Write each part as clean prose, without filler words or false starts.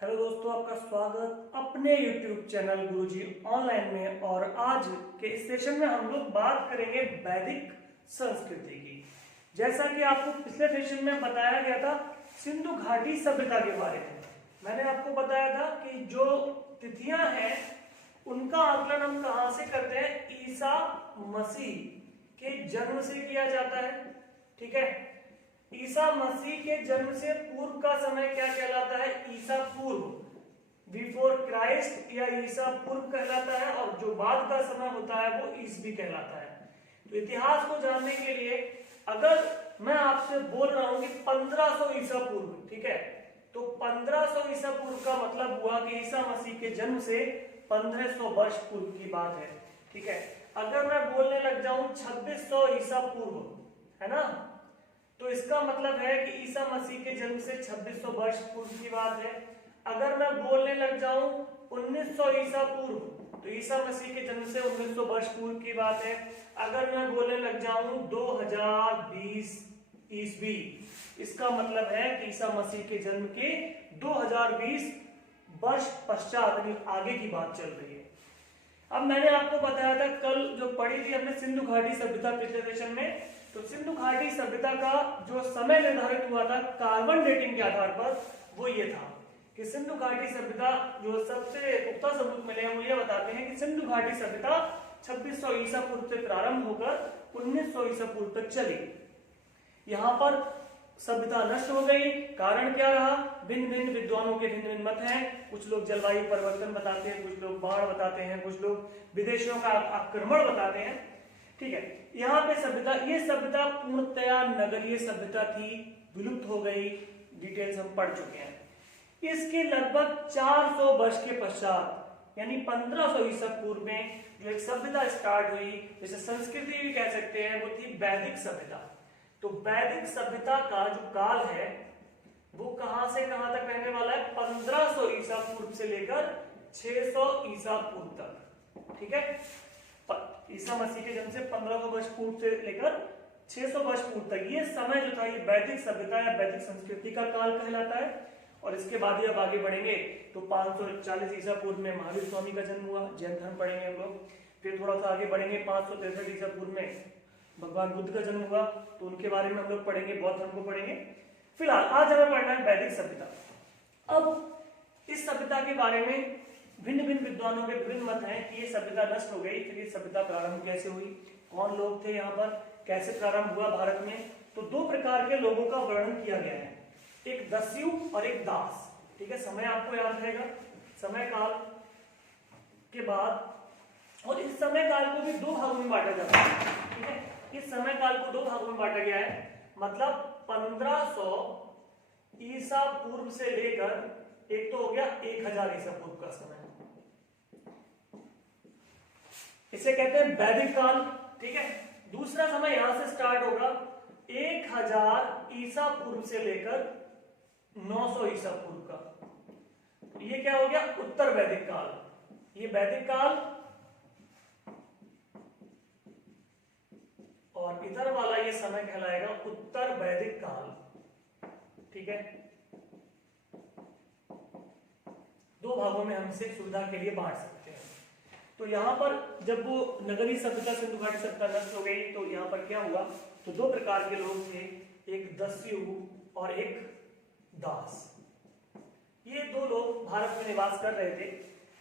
Hello दोस्तों, आपका स्वागत अपने YouTube चैनल गुरुजी ऑनलाइन में। और आज के इस सेशन में हम लोग बात करेंगे वैदिक संस्कृति की। जैसा कि आपको पिछले सेशन में बताया गया था सिंधु घाटी सभ्यता के बारे में, मैंने आपको बताया था कि जो तिथियां हैं उनका आकलन हम कहां से करते हैं, ईसा मसीह के जन्म से किया जाता है। ठीक है, ईसा मसीह के जन्म से पूर्व का समय क्या कहलाता है, ईसा पूर्व, बिफोर क्राइस्ट या ईसा पूर्व कहलाता है। और जो बाद का समय होता है वो ईसवी कहलाता है। तो इतिहास को जानने के लिए अगर मैं आपसे बोल रहा हूं कि 1500 ईसा पूर्व, ठीक है, तो 1500 ईसा पूर्व का मतलब हुआ कि ईसा मसीह के जन्म से 1500 वर्ष पूर्व की बात है। ठीक है, अगर मैं बोलने लग जाऊं 2600 ईसा पूर्व, है ना, तो इसका मतलब है कि ईसा मसीह के जन्म से 2600 वर्ष पूर्व की बात है। अगर मैं बोलने लग जाऊं 1900 ईसा पूर्व, तो ईसा मसीह के जन्म से 1900 वर्ष पूर्व की बात है। अगर मैं बोलने लग जाऊं 2020 ईस्वी, इसका मतलब है कि ईसा मसीह के जन्म के 2020 वर्ष पश्चात यानी आगे की बात चल रही है। अब मैंने आपको बताया था कल जो पढ़ी थी हमने सिंधु घाटी सभ्यता पिछले सेशन में, तो सिंधु घाटी सभ्यता का जो समय निर्धारित हुआ था कार्बन डेटिंग के आधार पर, वो ये था कि सिंधु घाटी सभ्यता जो सबसे पुख्ता सबूत मिले हैं वो ये बताते हैं कि सिंधु घाटी सभ्यता 2600 ईसा पूर्व से प्रारंभ होकर 1900 ईसा पूर्व तक चली। यहाँ पर सभ्यता नष्ट हो गई। कारण क्या रहा, भिन्न भिन्न विद्वानों के भिन्न भिन्न मत हैं। कुछ लोग जलवायु परिवर्तन बताते हैं, कुछ लोग बाढ़ बताते हैं, कुछ लोग विदेशियों का आक्रमण बताते हैं। ठीक है, यहाँ पे सभ्यता, ये सभ्यता पूर्णतया नगरीय सभ्यता थी, विलुप्त हो गई। डिटेल्स हम पढ़ चुके हैं। इसके लगभग 400 वर्ष के पश्चात यानी 1500 ईसा पूर्व में जो एक सभ्यता स्टार्ट हुई, जैसे संस्कृति भी कह सकते हैं, वो थी वैदिक सभ्यता। तो वैदिक सभ्यता का जो काल है वो कहां से कहां तक रहने वाला है, 1500 ईसा पूर्व से लेकर 600 ईसा पूर्व तक। ठीक है, ईसा मसीह के जन्म से 1500 वर्ष पूर्व से लेकर 600 वर्ष पूर्व तक ये समय जो था ये वैदिक सभ्यता या वैदिक संस्कृति का काल कहलाता है। और इसके बाद ही अब आगे बढ़ेंगे तो 540 ईसा पूर्व में महावीर स्वामी का जन्म हुआ, जैन धर्म पढ़ेंगे हम लोग। फिर थोड़ा सा आगे बढ़ेंगे 563 ईसा पूर्व में भगवान बुद्ध का जन्म हुआ, तो उनके बारे में हम लोग पढ़ेंगे, बौद्ध धर्म को पढ़ेंगे। फिलहाल आज हमें पढ़ना है वैदिक सभ्यता। अब इस सभ्यता के बारे में भिन्न भिन्न विद्वानों के विभिन्न मत हैं कि ये सभ्यता नष्ट हो गई, फिर ये सभ्यता प्रारंभ कैसे हुई, कौन लोग थे यहाँ पर, कैसे प्रारंभ हुआ भारत में। तो दो प्रकार के लोगों का वर्णन किया गया है, एक दस्यु और एक दास। ठीक है, समय आपको याद रहेगा, समय काल के बाद। और इस समय काल को भी दो भागों में बांटा जाता है। ठीक है, इस समय काल को दो भागों में बांटा गया है, मतलब 1500 ईसा पूर्व से लेकर एक तो हो गया 1000 ईसा पूर्व का समय, इसे कहते हैं वैदिक काल। ठीक है, दूसरा समय यहां से स्टार्ट होगा 1000 ईसा पूर्व से लेकर 900 ईसा पूर्व का। ये क्या हो गया, उत्तर वैदिक काल। ये वैदिक काल और इधर वाला ये समय कहलाएगा उत्तर वैदिक काल। ठीक है, दो भागों में हम इसे सुविधा के लिए बांट सकते हैं। तो यहां पर जब वो नगरीय सभ्यता सिंधु घाटी सभ्यता नष्ट हो गई तो यहां पर क्या हुआ, तो दो प्रकार के लोग थे, एक दस्यु और एक दास। ये दो लोग भारत में निवास कर रहे थे।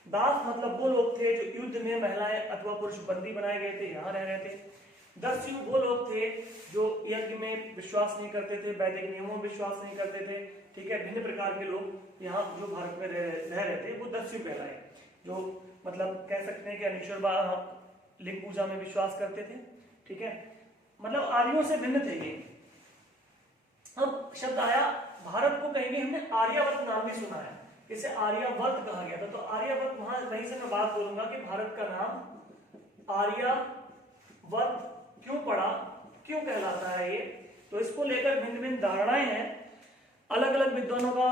दास मतलब वो लोग थे जो युद्ध में महिलाएं अथवा पुरुष बंदी बनाए गए थे, यहाँ रह रहे थे। दस्यु वो लोग थे जो यज्ञ में विश्वास नहीं करते थे, वैदिक नियमों में विश्वास नहीं करते थे। ठीक है, भिन्न प्रकार के लोग यहाँ जो भारत में रह रहे थे वो दस्यु कहलाए, जो मतलब कह सकते हैं कि अनीश्वर लिंग पूजा में विश्वास करते थे। ठीक है, मतलब आर्यों से भिन्न थे ये। अब शब्द आया भारत को, कहीं भी हमने आर्यावर्त नाम भी सुना है, इसे आर्यावर्त कहा गया था। तो आर्यावर्त वहीं से मैं बात बोलूंगा कि भारत का नाम आर्यावर्त क्यों पड़ा, क्यों कहलाता है ये, तो इसको लेकर भिन्न भिन्न धारणाएं हैं। अलग अलग विद्वानों का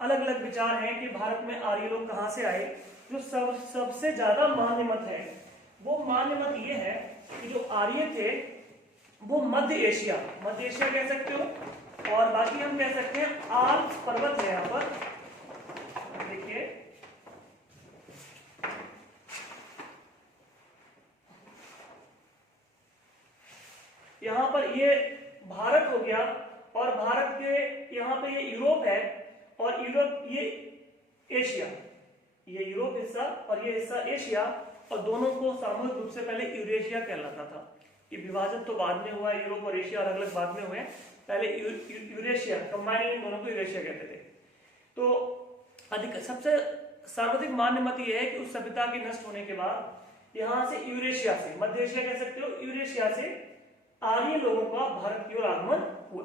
अलग अलग विचार है कि भारत में आर्य लोग कहां से आए। जो सबसे ज्यादा मान्य मत है वो मान्य मत ये है कि जो आर्य थे वो मध्य एशिया कह सकते हो, और बाकी हम कह सकते हैं आल्प्स पर्वत है यहाँ पर, यहाँ पर ये भारत हो गया, और भारत के यहाँ पे ये यूरोप है, और यूरोप ये एशिया, ये यूरोप हिस्सा और ये हिस्सा एशिया, और दोनों को सामूहिक रूप से पहले यूरेशिया कहलाता था। ये विभाजन तो बाद में हुआ, यूरोप और एशिया अलग अलग बाद में हुए, पहले यूरेशिया कंबाइन इन दोनों को यूरेशिया कहते थे। तो अधिक सबसे सर्वाधिक मान्य मत ये है कि उस सभ्यता के नष्ट होने के बाद यहाँ से यूरेशिया से, मध्य एशिया कह सकते हो, यूरेशिया से आर्य लोगों का भारत की ओर आगमन हुआ।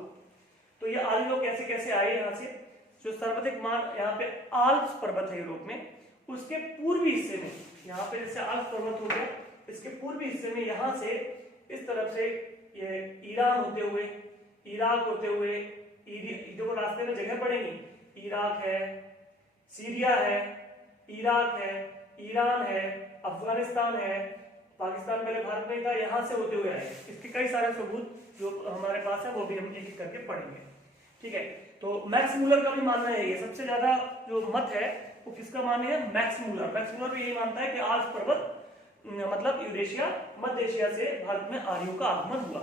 तो ये आर्य लोग कैसे कैसे आए यहाँ से, जो सर्वाधिक मान यहाँ पे आल्प्स पर्वत है यूरोप में, उसके पूर्वी हिस्से में, यहाँ पे जैसे आल्प्स पर्वत हो गया, इसके पूर्वी हिस्से में यहाँ से इस तरफ से ये ईरान होते हुए, इराक होते हुए, जो रास्ते में जगह पड़ेगी, इराक है, सीरिया है, इराक है, ईरान है, अफगानिस्तान है, पाकिस्तान पहले भारत में था, यहाँ से होते हुए आए। इसके कई सारे सबूत जो हमारे पास है वो भी हम एक एक करके पढ़ेंगे। ठीक है, तो मैक्स मूलर का भी मानना है, ये सबसे ज्यादा जो मत है वो किसका मानना है, मैक्स मूलर। मैक्स मूलर भी यही मानता है कि आल्प्स पर्वत मतलब यूरेशिया, मध्य एशिया से भारत में आर्यों का आगमन हुआ।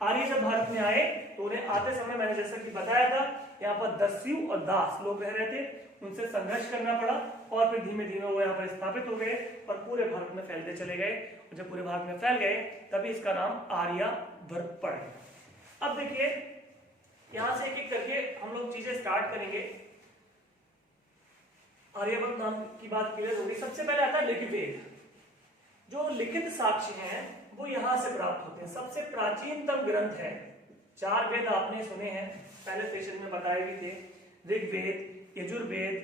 आर्य जब भारत में आए तो उन्हें आते समय मैंने जैसा कि बताया था, यहाँ पर दस्यु और दास लोग रह रहे थे, उनसे संघर्ष करना पड़ा, और फिर धीमे धीमे वो यहाँ पर स्थापित हो गए और पूरे भारत में फैलते चले गए। और जब पूरे भारत में फैल गए तभी इसका नाम आर्यावर्त पड़ गया। अब देखिए यहाँ से एक एक करके हम लोग चीजें स्टार्ट करेंगे। आर्यावर्त नाम की बात क्लियर होगी। सबसे पहले आता है ऋग्वेद। जो लिखित साक्ष्य हैं वो यहाँ से प्राप्त होते हैं। सबसे प्राचीनतम ग्रंथ है, 4 वेद आपने सुने हैं, पहले सेशन में बताए भी थे, ऋग्वेद, यजुर्वेद,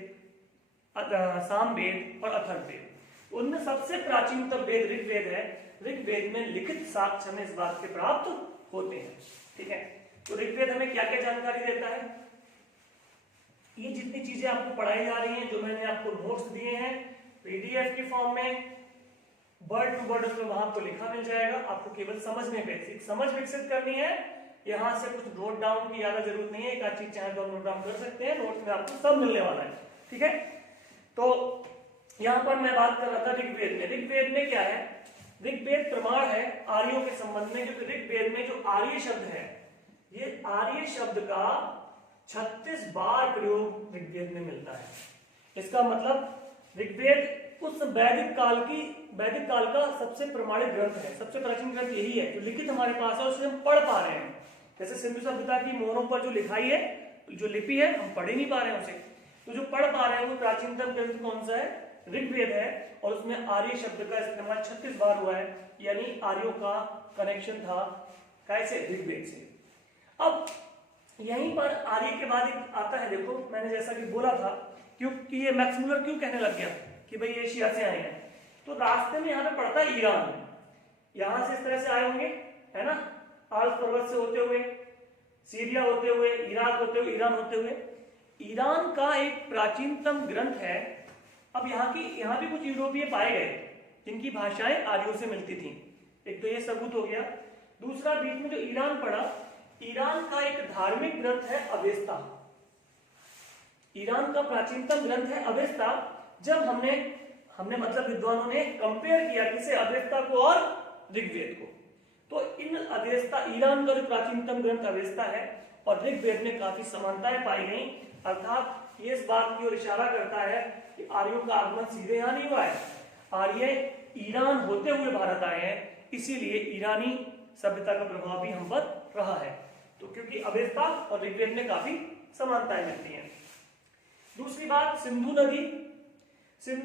सामवेद और अथर्ववेद। उनमें सबसे प्राचीनतम वेद ऋग्वेद है। ऋग्वेद में लिखित साक्ष्य हमें इस बात के प्राप्त होते हैं। ठीक है, तो ऋग्वेद हमें क्या क्या जानकारी देता है, ये जितनी चीजें आपको पढ़ाई जा रही हैं, जो मैंने आपको नोट्स दिए हैं पीडीएफ की फॉर्म में, वर्ड टू वर्ड उसमें वहां आपको लिखा मिल जाएगा। आपको केवल समझने पे समझ विकसित करनी है। यहाँ से कुछ नोट डाउन की ज्यादा जरूरत नहीं है, एक आध चीज चाहे तो हम नोट डाउन कर सकते हैं, नोट्स में आपको सब मिलने वाला है। ठीक है, तो यहाँ पर मैं बात कर रहा था ऋग्वेद में। ऋग्वेद में क्या है, ऋग्वेद प्रमाण है आर्यों के संबंध में, क्योंकि ऋग्वेद में जो आर्य शब्द है, ये आर्य शब्द का 36 बार प्रयोग ऋग्वेद में मिलता है। इसका मतलब ऋग्वेद उस वैदिक काल का सबसे प्रमाणित ग्रंथ है, सबसे प्राचीन ग्रंथ यही है जो लिखित हमारे पास है, उसे हम पढ़ पा रहे हैं। जैसे सिंधु सभ्यता की मोहरों पर जो लिखाई है, जो लिपि है, हम पढ़ ही नहीं पा रहे हैं उसे, तो जो पढ़ पा रहे हैं वो प्राचीनतम ग्रंथ कौन सा है, ऋग्वेद है, और उसमें आर्य शब्द का इस्तेमाल 36 बार हुआ है, यानी आर्यों का कनेक्शन था कैसे, ऋग्वेद से। अब यहीं पर आर्य के बाद एक आता है, देखो मैंने जैसा कि बोला था, क्योंकि ये मैक्स मूलर क्यों कहने लग गया कि भाई एशिया से आए हैं, तो रास्ते में यहाँ पे पड़ता है ईरान, यहां से इस तरह से आए होंगे, है ना, आल्प्स पर्वत से होते हुए, सीरिया होते हुए, इराक होते हुए, ईरान होते हुए। ईरान का एक प्राचीनतम ग्रंथ है। अब यहाँ भी कुछ यूरोपीय पाए गए जिनकी भाषाएं आर्यों से मिलती थी। एक तो ये सबूत हो गया। दूसरा, बीच में जो ईरान पड़ा, ईरान का एक धार्मिक ग्रंथ है अवेस्ता। ईरान का प्राचीनतम ग्रंथ है अवेस्ता। जब हमने मतलब विद्वानों ने कंपेयर किया किसे, अवेस्ता को और ऋग्वेद को, तो इन अवेस्ता, ईरान का जो प्राचीनतम ग्रंथ अवेस्ता है और ऋग्वेद में काफी समानताएं पाई गई। अर्थात ये इस बात की ओर इशारा करता है कि आर्यों का आगमन सीधे यहाँ नहीं हुआ है, आर्य ईरान होते हुए भारत आए हैं, इसीलिए ईरानी सभ्यता का प्रभाव भी हम पर रहा है। तो क्योंकि अवेस्ता और ऋग्वेद में काफी समानताएं मिलती हैं। दूसरी बात, सिंधु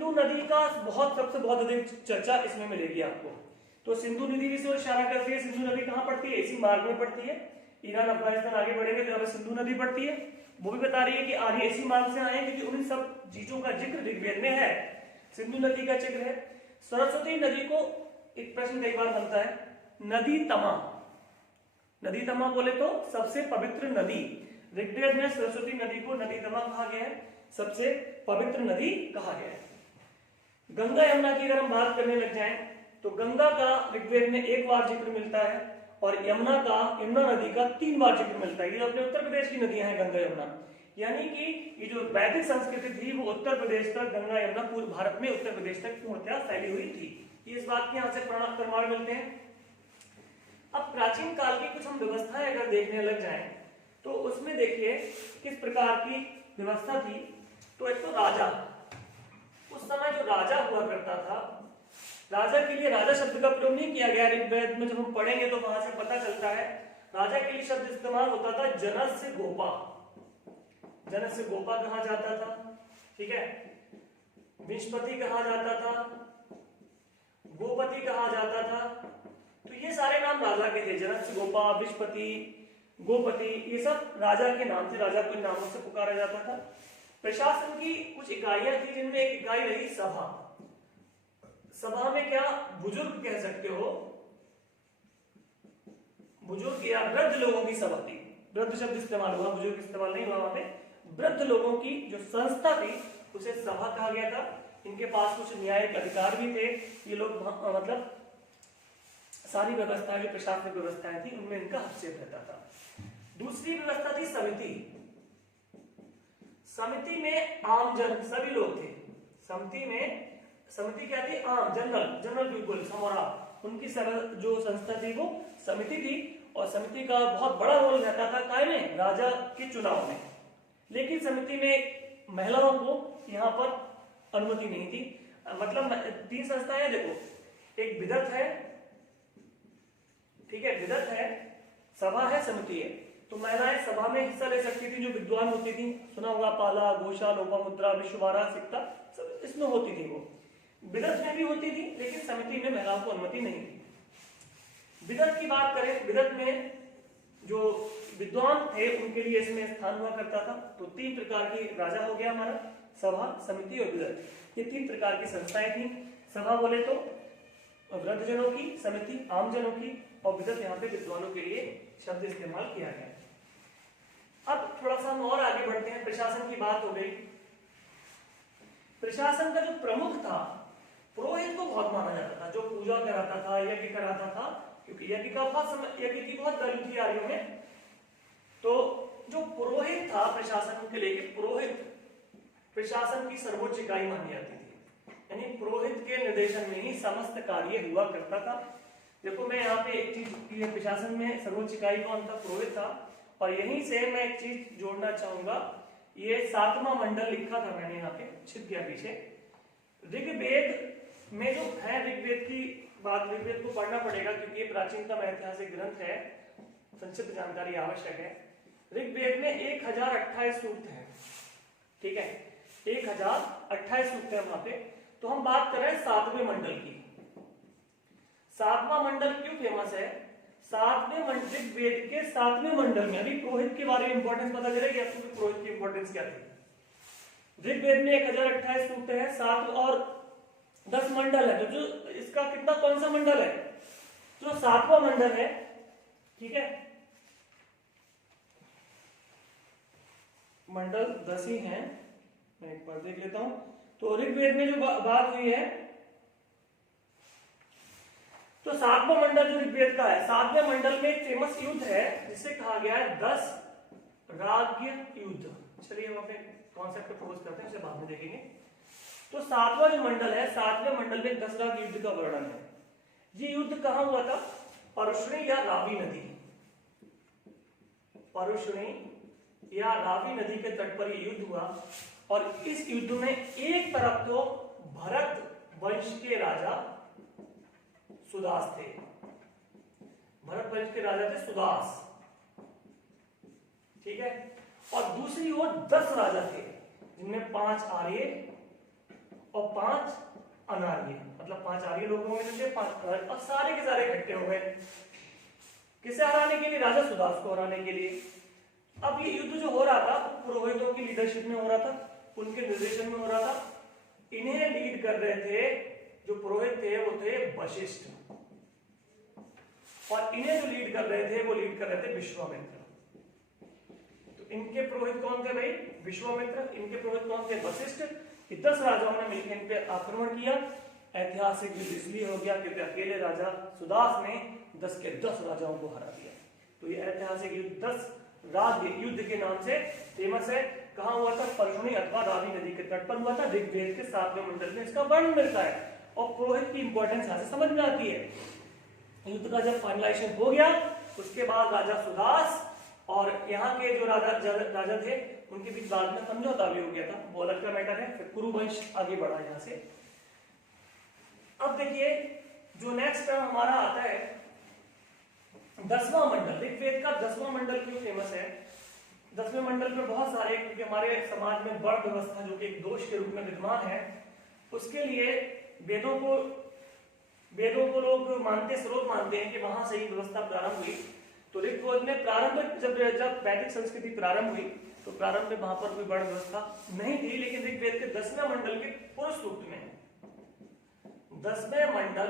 नदी का सबसे बहुत अधिक चर्चा इसमें मिलेगी आपको। तो सिंधु नदी भी से इशारा करती है। सिंधु नदी कहाँ पड़ती है, इसी मार्ग में पड़ती है। ईरान अफगानिस्तान आगे बढ़ेंगे तो यहाँ पे सिंधु नदी पड़ती है। वो भी बता रही है कि आर्य इसी मार्ग से आए हैं, क्योंकि उन सब चीजों का जिक्र ऋग्वेद में है। सिंधु नदी का जिक्र है। सरस्वती नदी को एक प्रश्न कई बार बनता है, नदी तमा बोले तो सबसे पवित्र नदी। ऋग्वेद में सरस्वती नदी को नदी तमा कहा गया है, सबसे पवित्र नदी कहा गया है। गंगा यमुना की अगर हम बात करने लग जाएं तो गंगा का ऋग्वेद में 1 बार जिक्र मिलता है और यमुना नदी का 3 बार जिक्र मिलता है। ये अपने उत्तर प्रदेश की नदियां हैं गंगा यमुना, यानी कि ये जो वैदिक संस्कृति थी वो उत्तर प्रदेश तक, गंगा यमुना पूर्व भारत में उत्तर प्रदेश तक पूर्णतः फैली हुई थी। ये इस बात के यहाँ से प्रमाण मिलते हैं। अब प्राचीन काल की कुछ हम व्यवस्थाएं अगर देखने लग जाएं तो उसमें देखिए किस प्रकार की व्यवस्था थी। तो एक तो राजा, उस समय जो राजा हुआ करता था, राजा के लिए राजा शब्द का प्रयोग नहीं किया गया। ऋग्वेद में जब हम पढ़ेंगे तो वहां से पता चलता है राजा के लिए शब्द इस्तेमाल होता था जनस्य गोपा। जनस्य गोपा कहा जाता था, ठीक है, विंशपति कहा जाता था, गोपति कहा जाता था। तो ये सारे नाम राजा के थे, जनस्य गोपा, विंशपति, गोपति, ये सब राजा के नाम थे, राजा को इन नामों से पुकारा जाता था। प्रशासन की कुछ इकाइयां थी जिनमें एक इकाई रही सभा। सभा में क्या बुजुर्ग कह सकते हो, बुजुर्ग या वृद्ध लोगों की सभा थी। वृद्ध शब्द इस्तेमाल हुआ, बुजुर्ग इस्तेमाल नहीं हुआ वहां पे। वृद्ध लोगों की जो संस्था थी उसे सभा कहा गया था। इनके पास कुछ न्यायिक अधिकार भी थे। ये लोग मतलब सारी व्यवस्थाएं जो प्रशासनिक व्यवस्थाएं थी उनमें इनका हस्तक्षेप रहता था। दूसरी व्यवस्था थी समिति। समिति में आम जन सभी लोग थे। समिति क्या थी, आम जनरल पीपल, समोरा, उनकी जो संस्था थी वो समिति थी। और समिति का बहुत बड़ा रोल रहता था काय में, राजा के चुनाव में। लेकिन समिति में महिलाओं को यहाँ पर अनुमति नहीं थी। मतलब 3 संस्थाएं देखो, एक विदत है, ठीक है, विदत है, सभा है, समिति है। तो महिलाएं सभा में हिस्सा ले सकती थी, जो विद्वान होती थी, सुना होगा पाला, घोषा, लोपामुद्रा, विश्ववारा, सिक्ता, सब इसमें होती थी। वो विदत में भी होती थी, लेकिन समिति में महिलाओं को अनुमति नहीं थी। विदत की बात करें, विदत में जो विद्वान थे उनके लिए इसमें स्थान हुआ करता था। तो 3 प्रकार की, राजा हो गया हमारा, सभा, समिति और विदत, ये 3 प्रकार की संस्थाएं थी। सभा बोले तो वृद्धजनों की, समिति आमजनों की, और विदत यहाँ पे विद्वानों के लिए शब्द इस्तेमाल किया गया। अब थोड़ा सा हम और आगे बढ़ते हैं। प्रशासन की बात हो गई। प्रशासन का जो प्रमुख था, पुरोहित को बहुत माना जाता था, जो पूजा कराता था, यज्ञ कराता था, क्योंकि यज्ञ की बहुत वैल्यू थी आर्यों में। तो जो पुरोहित था प्रशासन के लिए, पुरोहित प्रशासन की सर्वोच्च इकाई मानी जाती थी। यानी पुरोहित के निर्देशन में ही समस्त कार्य हुआ करता था। देखो मैं यहाँ पे एक चीज, प्रशासन में सर्वोच्च इकाई कौन था, पुरोहित था। और यहीं से मैं एक चीज जोड़ना चाहूंगा, ये 7वां मंडल लिखा था मैंने, यहाँ पे छिप गया पीछे। ऋग्वेद में जो है, ऋग्वेद की बात, ऋग्वेद को पढ़ना पड़ेगा क्योंकि ये प्राचीनतम ऐतिहासिक ग्रंथ है, संक्षिप्त जानकारी आवश्यक है। ऋग्वेद में 1028 सूक्त है, ठीक है, 1028 सूक्त है वहां पे। तो हम बात कर रहे हैं 7वें मंडल की। 7वां मंडल क्यों फेमस है, 7वें मंडल, ऋग्वेद के 7वें मंडल में, अभी पुरोहित के बारे में इंपॉर्टेंस पता चलेगी आपको कि पुरोहित की इंपॉर्टेंस क्या थी। ऋग्वेद में 1028 सूक्त है, 7 और 10 मंडल है। तो जो इसका कितना, कौन सा मंडल है, जो 7वां मंडल है, ठीक है, मंडल 10 ही है। मैं एक बार देख लेता हूं। तो ऋग्वेद में जो बात हुई है, तो 7वां मंडल जो ऋग्वेद का है, 7वें मंडल में एक फेमस युद्ध है जिसे कहा गया है 10 राज्य युद्ध। चलिए वहां पे कॉन्सेप्ट प्रपोज करते हैं, उसे बाद में देखेंगे। तो 7वां जो मंडल है, 7वें मंडल में 10 राज्य युद्ध का वर्णन है। ये युद्ध कहां हुआ था, परुष्णी या रावी नदी, परुष्णी या रावी नदी के तट पर ये युद्ध हुआ। और इस युद्ध में एक तरफ तो भरत वंश के राजा सुदास थे, भरत वंश के राजा थे सुदास, ठीक है, और दूसरी ओर 10 राजा थे जिनमें 5 आर्य और 5 अनार्य, मतलब 5 आर्य लोगों में से 5 अनार्य, और सारे के सारे इकट्ठे हो गए किसे हराने के लिए, राजा सुदास को हराने के लिए। अब ये युद्ध जो हो रहा था पुरोहितों की लीडरशिप में हो रहा था, उनके निर्देशन में हो रहा था। इन्हें लीड कर रहे थे, जो पुरोहित थे वो थे वशिष्ठ, और इन्हें जो लीड कर रहे थे वो लीड कर रहे थे विश्वामित्र। तो इनके पुरोहित कौन थे भाई, विश्वामित्र, इनके पुरोहित कौन थे, वशिष्ठ। 10 राजाओं ने मिलकर इन पे आक्रमण किया। ऐतिहासिक युद्ध इसलिए हो गया क्योंकि अकेले राजा सुदास ने 10 के 10 राजाओं को हरा दिया। तो ये ऐतिहासिक युद्ध 10 राज्य युद्ध के नाम से फेमस है। कहां हुआ था, परुष्णी अथवा रावी नदी के तट पर हुआ था। ऋग्वेद के 7वें मंडल में इसका वर्णन मिलता है, और पुरोहित की इंपॉर्टेंस यहां से समझ में आती है। युद्ध का जब फाइनलाइजेशन हो गया उसके बाद राजा सुदास और यहाँ के जो राजा थे उनके बीच बाद में समझौता भी हो गया था, वो अलग का मैटर है। फिर कुरुवंश आगे बढ़ा यहाँ से। अब देखिए जो नेक्स्ट टर्म हमारा आता है 10वां मंडल। ऋग्वेद का 10वां मंडल क्यों फेमस है? 10वें मंडल में बहुत सारे, क्योंकि हमारे समाज में वर्ण व्यवस्था जो कि एक दोष के रूप में विद्यमान है, उसके लिए वेदों को लोग मानते, स्रोत मानते हैं कि वहां से ही व्यवस्था प्रारंभ हुई। तो ऋग्वेद में प्रारंभ जब वैदिक संस्कृति प्रारंभ हुई तो प्रारंभ में वहां पर कोई वर्ण व्यवस्था नहीं थी, लेकिन ऋग्वेद के 10वें मंडल के पुरुष सूक्त में 10वें मंडल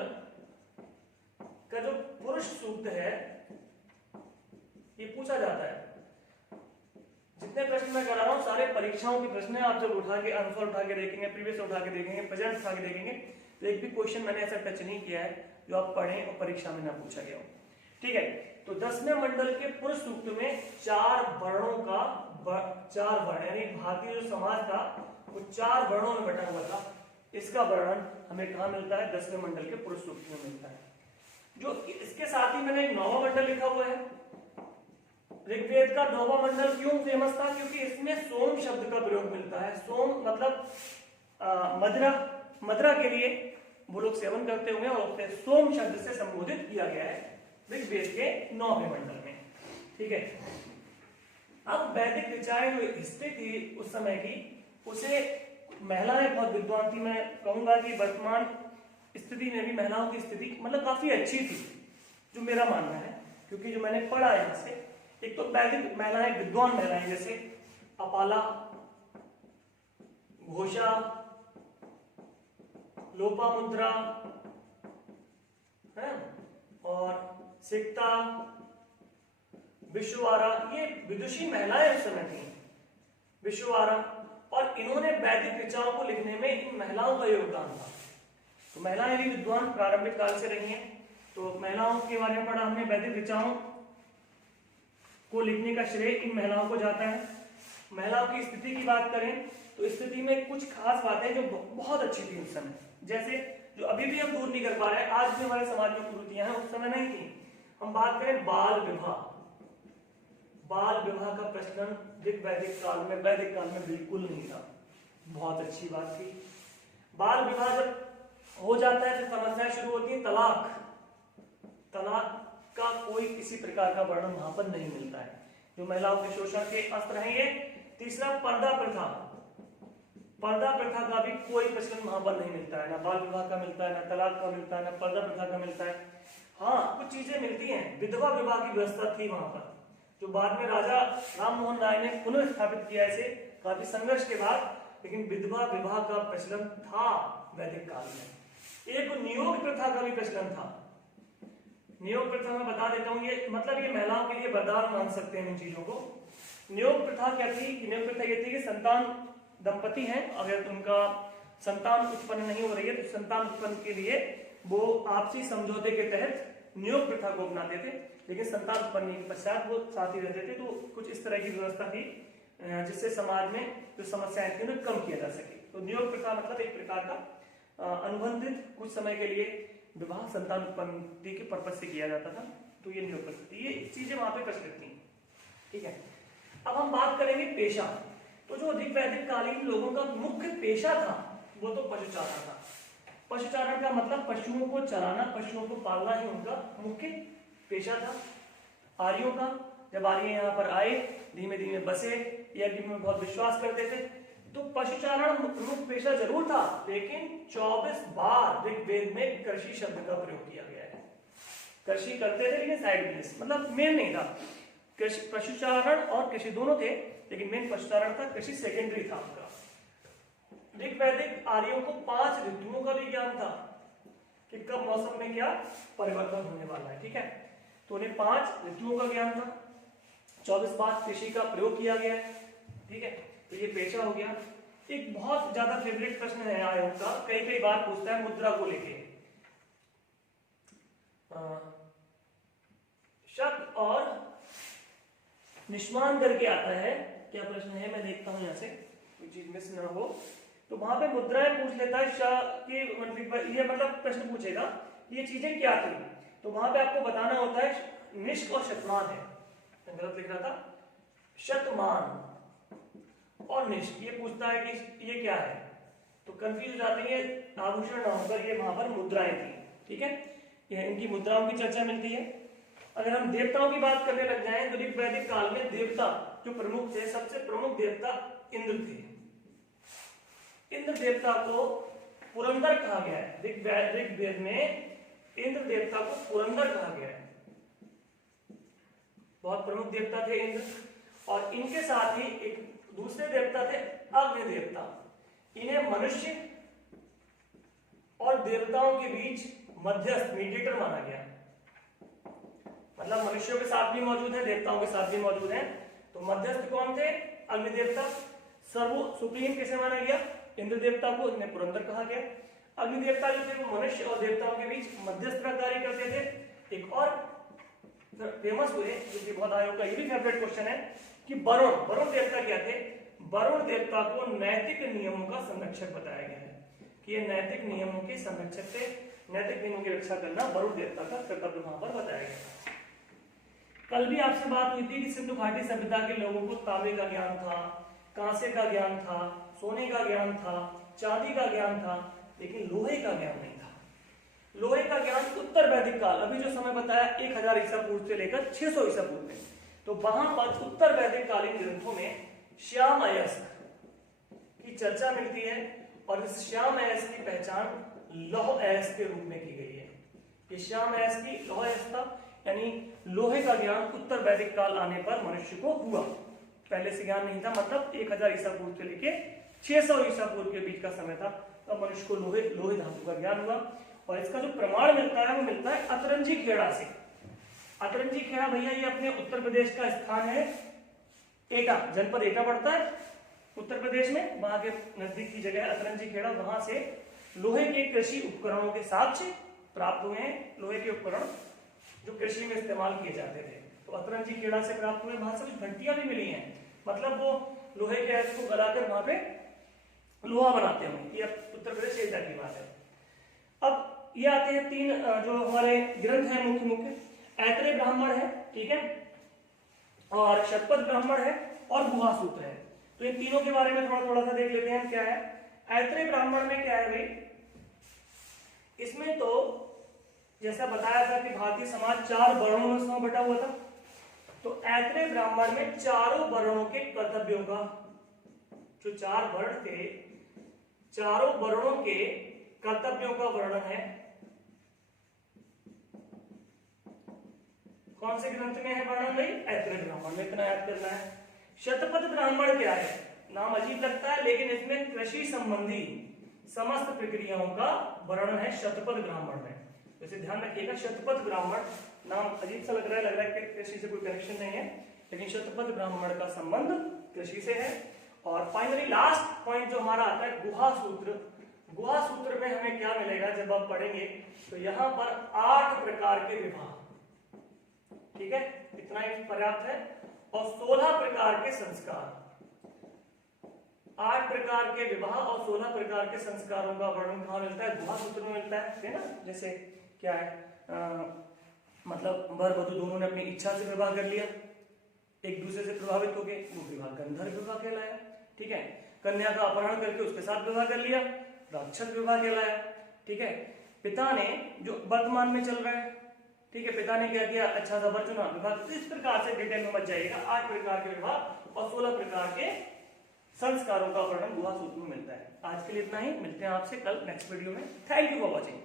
का जो पुरुष सूक्त है ये पूछा जाता है। जितने प्रश्न मैं करा रहा हूं सारे परीक्षाओं के प्रश्न हैं। आप जब उठा के आंसर उठा के देखेंगे, प्रीवियस उठा के देखेंगे, प्रेजेंट उठा के देखेंगे, तो एक भी क्वेश्चन मैंने ऐसा टच नहीं किया है जो आप पढ़ें और परीक्षा में ना पूछा गया हो। ठीक है, तो 10वें मंडल के पुरुष सूक्त में 4 वर्णों का 4 वर्ण, यानी भारतीय जो समाज था वो 4 वर्णों में बटा हुआ था। इसका वर्णन हमें कहाँ मिलता है? 10वें मंडल के पुरुष सूक्त में मिलता है। जो इसके साथ ही मैंने एक 9वां मंडल लिखा हुआ है। ऋग्वेद का 9वां मंडल क्यों फेमस था? क्योंकि इसमें सोम शब्द का प्रयोग मिलता है। सोम मतलब मदिरा के लिए वो लोग सेवन करते हुए और उसे सोम शब्द से संबोधित किया गया है ऋग्वेद के 9वें मंडल में। ठीक है, अब वैदिक ऋचाएं जो हिस्ट्री थी उस समय की, उसे महिलाएं बहुत विद्वान थी। मैं कहूंगा कि वर्तमान स्थिति में भी महिलाओं की स्थिति मतलब काफी अच्छी थी, जो मेरा मानना है, क्योंकि जो मैंने पढ़ा यहाँ से, एक तो वैदिक महिलाएं, विद्वान महिलाएं जैसे अपाला, घोषा, लोपामुद्रा है और सिक्ता, विश्ववारा, ये विदुषी महिलाएं उस समय थी। विश्ववारा, और इन्होंने वैदिक ऋचाओं को लिखने में इन महिलाओं का योगदान था। तो महिलाएं भी विद्वान प्रारंभिक काल से रही हैं। तो महिलाओं के बारे में पढ़ा हमने। वैदिक ऋचाओं को लिखने का श्रेय इन महिलाओं को जाता है। महिलाओं की स्थिति की बात करें तो स्थिति में कुछ खास बातें जो बहुत अच्छी थी उस समय, जैसे जो अभी भी हम दूर नहीं कर पा रहे हैं, आज भी हमारे समाज में कुरीतियां हैं, उस समय नहीं थी। हम बात करें बाल विवाह। बाल विवाह का प्रचलन वैदिक काल में बिल्कुल नहीं था। बहुत अच्छी बात थी। बाल विवाह जब हो जाता है तो समस्याएं शुरू होती है। तलाक का कोई किसी प्रकार का वर्णन वहां पर नहीं मिलता है। जो महिलाओं के शोषण के अस्त्र हैं ये। तीसरा, पर्दा प्रथा। पर्दा प्रथा का भी कोई प्रचलन वहां पर नहीं मिलता है। ना बाल विवाह का मिलता है, ना तलाक का मिलता है, ना पर्दा प्रथा का मिलता है। हाँ, कुछ चीजें मिलती हैं। विधवा विवाह की व्यवस्था थी वहां पर, जो बाद में राजा राम मोहन राय ने पुनर्स्थापित किया इसे काफी संघर्ष के बाद, लेकिन विधवा विवाह का प्रचलन था वैदिक काल में। एक नियोग प्रथा का भी प्रचलन था। नियोग प्रथा मैं बता देता हूँ, ये मतलब ये महिलाओं के लिए वरदान मान सकते हैं इन चीजों को। नियोग प्रथा क्या थी? नियोग प्रथा ये थी कि संतान दंपति हैं, अगर उनका संतान उत्पन्न नहीं हो रही है तो संतान उत्पन्न के लिए वो आपसी समझौते के तहत नियोग प्रथा को अपनाते थे, लेकिन संतान उत्पन्न के पश्चात वो साथ ही रहते थे। तो कुछ इस तरह की व्यवस्था थी जिससे समाज में जो समस्याएं थी उन्हें कम किया जा सके। तो नियोग प्रथा मतलब एक प्रकार का अनुबंधित कुछ समय के लिए विवाह संतान उत्पत्ति के पर्पज से किया जाता था। तो ये नियोग प्रथा, ये चीजें वहां पे प्रचलित थी। ठीक है, अब हम बात करेंगे पेशा। तो जो अधिक वैदिक कालीन लोगों का मुख्य पेशा था वो तो पशुचारण था। पशुचारण का मतलब पशुओं को चराना, पशुओं को पालना ही उनका मुख्य पेशा था। आर्यों का, जब आर्य यहाँ पर आए, धीमे धीमे बसे, यज्ञ में बहुत विश्वास करते थे, तो पशुचारण मुख्य पेशा जरूर था, लेकिन 24 बार ऋग्वेद में कृषि शब्द का प्रयोग किया गया है। कृषि करते थे लेकिन साइड बिजनेस, मतलब मेन नहीं था। पशुचारण और कृषि दोनों थे, लेकिन मेन पशुचारण था, कृषि सेकेंडरी था उनका। ऋग्वैदिक आर्यों को 5 ऋतुओं का भी ज्ञान था कि कब मौसम में क्या परिवर्तन होने वाला है। ठीक है, तो उन्हें 5 ऋतुओं का ज्ञान था। 24 बार कृषि का प्रयोग किया गया है। ठीक है, तो ये पेशा हो गया। एक बहुत ज्यादा फेवरेट प्रश्न है आर्यों का, कई बार पूछता है मुद्रा को लेके। शक और निष्मान करके आता है, क्या प्रश्न है मैं देखता हूं यहाँ से कोई चीज मिस ना हो। तो वहां पे मुद्राएं पूछ लेता है, शाह की ये मतलब प्रश्न पूछेगा ये चीजें क्या थी। तो वहां पे आपको बताना होता है निष्क और शतमान है, गलत लिख रहा था, शतमान और निष्क। ये पूछता है कि ये क्या है, तो कंफ्यूज हो जाते हैं। आभूषण ना होकर ये वहां पर मुद्राएं थी, ठीक है, ये इनकी मुद्राओं की चर्चा मिलती है। अगर हम देवताओं की बात करने लग जाएं तो ऋग वैदिक काल में देवता जो प्रमुख थे, सबसे प्रमुख देवता इंद्र थे। इंद्र देवता को पुरंदर कहा गया है, ऋग्वेद में इंद्र देवता को पुरंदर कहा गया है। बहुत प्रमुख देवता थे इंद्र। और इनके साथ ही एक दूसरे देवता थे अग्नि देवता। इन्हें मनुष्य और देवताओं के बीच मध्यस्थ मीडिएटर माना गया, मतलब मनुष्यों के साथ भी मौजूद है, देवताओं के साथ भी मौजूद है। तो मध्यस्थ कौन थे? अग्नि देवता। सर्वो सुप्रीम किसे माना गया? इंद्र देवता को, इन्हें पुरंदर कहा गया। अग्नि देवता जो थे वो मनुष्य और देवताओं के बीच मध्यस्थ का कार्य करते थे। एक और फेमस हुए जो कि बहुत आयोग का ये भी फेवरेट क्वेश्चन है कि वरुण देवता क्या थे? वरुण देवता को नैतिक नियमों का संरक्षक बताया गया है कि ये नैतिक नियमों के संरक्षक थे। नैतिक नियमों की रक्षा करना वरुण देवता का कर्तव्य वहां पर बताया गया। कल भी आपसे बात हुई थी कि सिंधु घाटी सभ्यता के लोगों को तांबे का ज्ञान था, कांसे का ज्ञान था, सोने का ज्ञान था, चांदी का ज्ञान था, लेकिन लोहे का ज्ञान नहीं था। लोहे का ज्ञान उत्तर वैदिक काल, अभी जो समय बताया 1000 ईसा पूर्व से लेकर 600 ईसा पूर्व में, तो वहां पर उत्तर वैदिक कालीन ग्रंथों में श्याम अयस्क की चर्चा मिलती है। और इस श्याम अयस्क की पहचान लौह अयस्क के रूप में की गई है। ये श्याम अयस्क की लौह अयस्क था, यानी लोहे का ज्ञान उत्तर वैदिक काल आने पर मनुष्य को हुआ। पहले से ज्ञान नहीं था, मतलब 1000 ईसा पूर्व से लेके 600 ईसा पूर्व के बीच का समय था, तब मनुष्य को लोहे धातु का ज्ञान हुआ। और इसका जो प्रमाण मिलता है वो मिलता है अतरंजी खेड़ा से। अतरंजी खेड़ा भैया ये अपने उत्तर प्रदेश का स्थान है, एटा जनपद एटा पड़ता है उत्तर प्रदेश में, वहां के नजदीक की जगह अतरंजी खेड़ा। वहां से लोहे के कृषि उपकरणों के साक्ष्य प्राप्त हुए हैं, लोहे के उपकरण जो कृषि में इस्तेमाल किए जाते थे, तो अतरंजी खेड़ा से प्राप्त हुए। वहां से कुछ घंटियां भी मिली हैं, मतलब वो लोहे के अयस्क को गलाकर वहां पे लोहा बनाते होंगे। ये उत्तर प्रदेश एटा की बात है। अब ये आते हैं 3 जो हमारे ग्रंथ है मुख्य। ऐतरेय ब्राह्मण है, ठीक है, और शतपथ ब्राह्मण है और गुहा सूत्र है। तो इन तीनों के बारे में थोड़ा सा देख लेते हैं क्या है। ऐतरेय ब्राह्मण में क्या है भाई, इसमें तो जैसा बताया था कि भारतीय समाज 4 वर्णों में बटा हुआ था, तो ऐतरेय ब्राह्मण में चारों वर्णों के कर्तव्यों का, जो 4 वर्ण थे, चारों वर्णों के कर्तव्यों का वर्णन है। कौन से ग्रंथ में है वर्णन भाई? ऐतरेय ब्राह्मण में। इतना याद करना है। शतपथ ब्राह्मण क्या है? नाम अजीब लगता है, लेकिन इसमें कृषि संबंधी समस्त प्रक्रियाओं का वर्णन है शतपथ ब्राह्मण में। वैसे ध्यान रखिएगा, शतपथ ब्राह्मण नाम अजीब सा लग रहा है कि कृषि से कोई कनेक्शन नहीं है, लेकिन शतपथ ब्राह्मण का संबंध कृषि से है। और फाइनली लास्ट पॉइंट जो हमारा आता है गुहा सूत्र। गुहा सूत्र में हमें क्या मिलेगा जब आप पढ़ेंगे, तो यहाँ पर 8 प्रकार के विवाह, ठीक है, इतना ही पर्याप्त है, और 16 प्रकार के संस्कार। 8 प्रकार के विवाह और 16 प्रकार के संस्कारों का वर्णन कहाँ मिलता है? गुहा सूत्र में मिलता है ना। जैसे क्या है, मतलब वर वधू दोनों ने अपनी इच्छा से विवाह कर लिया, एक दूसरे से प्रभावित होकर, वो विवाह गंधर्व विवाह कहलाया, ठीक है। कन्या का अपहरण करके उसके साथ विवाह कर लिया, राक्षस विवाह कहलाया, ठीक है। पिता ने, जो वर्तमान में चल रहा है, ठीक है, पिता ने क्या किया, अच्छा सा वर चुना, विवाह। इस प्रकार से डिटेल में मत जाइएगा। 8 प्रकार के विवाह और 16 प्रकार के संस्कारों का वर्णन गुहा सूत्र में मिलता है। आज के लिए इतना ही, मिलते हैं आपसे कल नेक्स्ट वीडियो में। Thank you for watching.